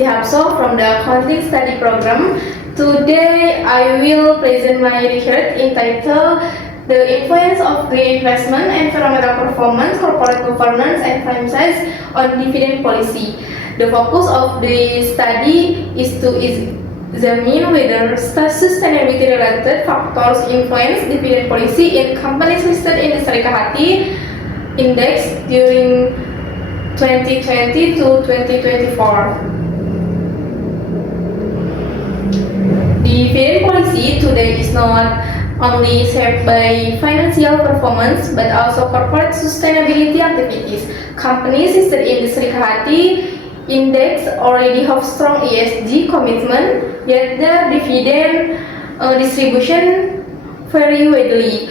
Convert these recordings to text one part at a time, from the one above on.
Siti Hapso from the Accounting Study Program. Today I will present my research entitled The Influence of Green Investment, Environmental Performance, Corporate Governance, and Franchise on Dividend Policy. The focus of the study is to examine whether sustainability-related factors influence dividend policy in companies listed in the Serikahati Index during 2020 to 2024. Dividend policy today is not only shaped by financial performance but also corporate sustainability activities. Companies listed in the Serikahati Index already have strong ESG commitment, yet the dividend distribution vary widely.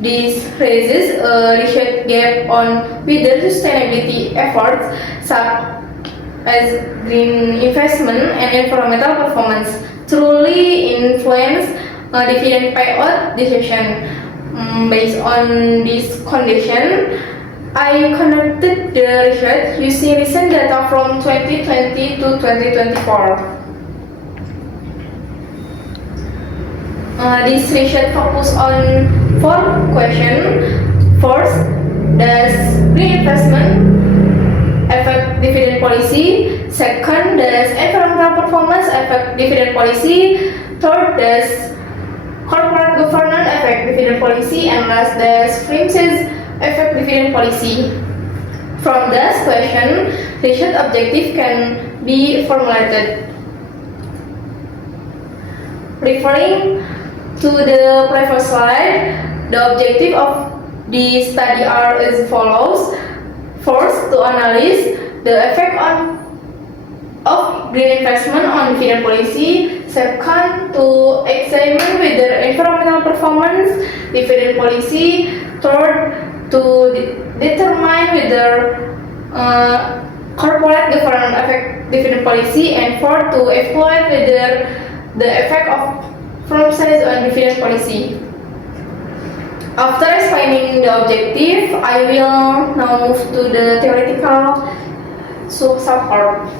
This raises a research gap on whether sustainability efforts such as green investment and environmental performance truly influence dividend payout decision. Based on this condition, I conducted the research using recent data from 2020 to 2024. This research focused on 4 questions. First, does green investment affect dividend policy? Second, does environmental performance affect dividend policy? Third, does corporate governance affect dividend policy? And last, does franchise affect dividend policy? From this question, research objective can be formulated. Referring to the previous slide, the objective of the study are as follows. First, to analyze the effect of green investment on dividend policy. Second, to examine whether environmental performance dividend policy. Third, to determine whether corporate governance affect dividend policy. And fourth, to evaluate whether the effect of franchise on dividend policy. After explaining the objective, I will now move to the theoretical subpart.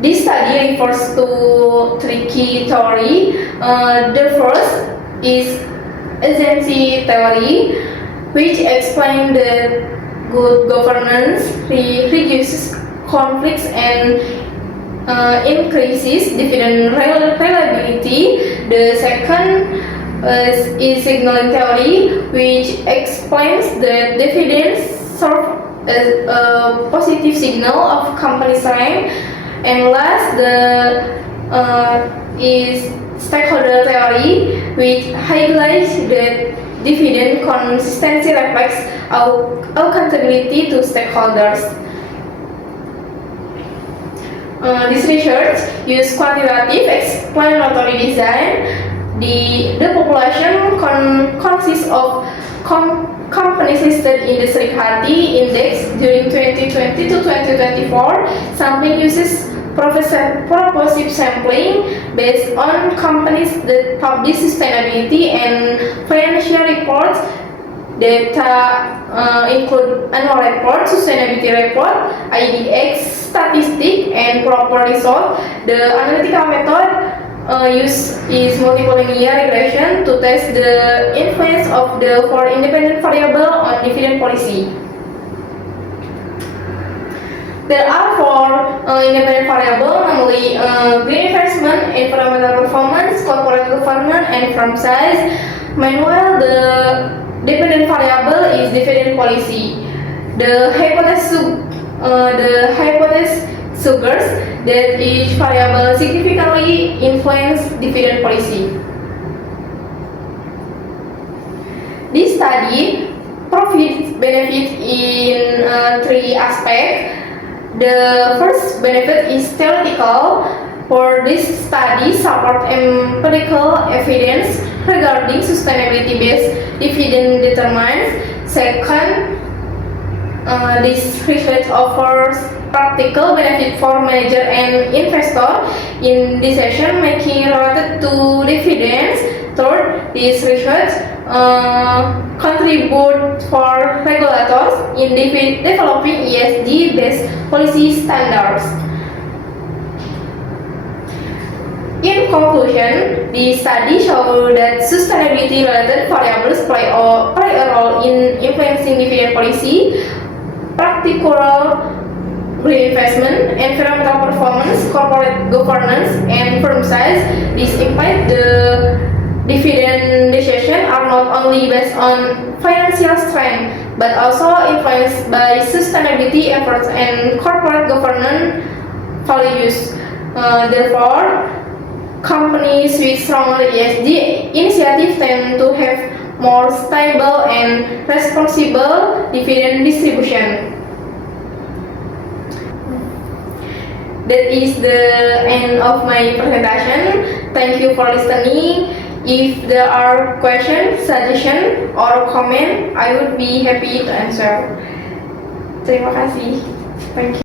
This study refers to 3 key theory. The first is agency theory, which explains that good governance reduces conflicts and increases dividend reliability. The second is signaling theory, which explains that dividends serve as a positive signal of company strength. And last, is stakeholder theory, which highlights that dividend consistency reflects our accountability to stakeholders. This research uses quantitative explanatory design. The population consists of companies listed in the Serikahati Index during 2020 to 2024. Sampling uses proportive sampling based on companies that publish sustainability and financial reports. Data include annual report, sustainability report, IDX, statistic, and proper result. The analytical method used is multiple linear regression to test the influence of the 4 independent variables on dividend policy. There are 4 independent variables, namely green investment, environmental performance, corporate governance, and franchise. Meanwhile, the dependent variable is dividend policy. The hypothesis suggests that each variable significantly influences dividend policy. This study provides benefits in 3 aspects. The first benefit is theoretical. For this study, support empirical evidence regarding sustainability-based dividend determinants. Second, this research offers practical benefit for manager and investor in decision making related to dividends. Third, this research contribute for regulators in developing ESG-based policy standards. In conclusion, the study showed that sustainability-related variables play a role in influencing dividend policy, particular green investment, environmental performance, corporate governance, and firm size. This impact the dividend decision are not only based on financial strength, but also influenced by sustainability efforts and corporate governance values. Therefore, companies with stronger ESG initiatives tend to have more stable and responsible dividend distribution. That is the end of my presentation. Thank you for listening. If there are questions, suggestions, or comment, I would be happy to answer. Terima kasih. Thank you.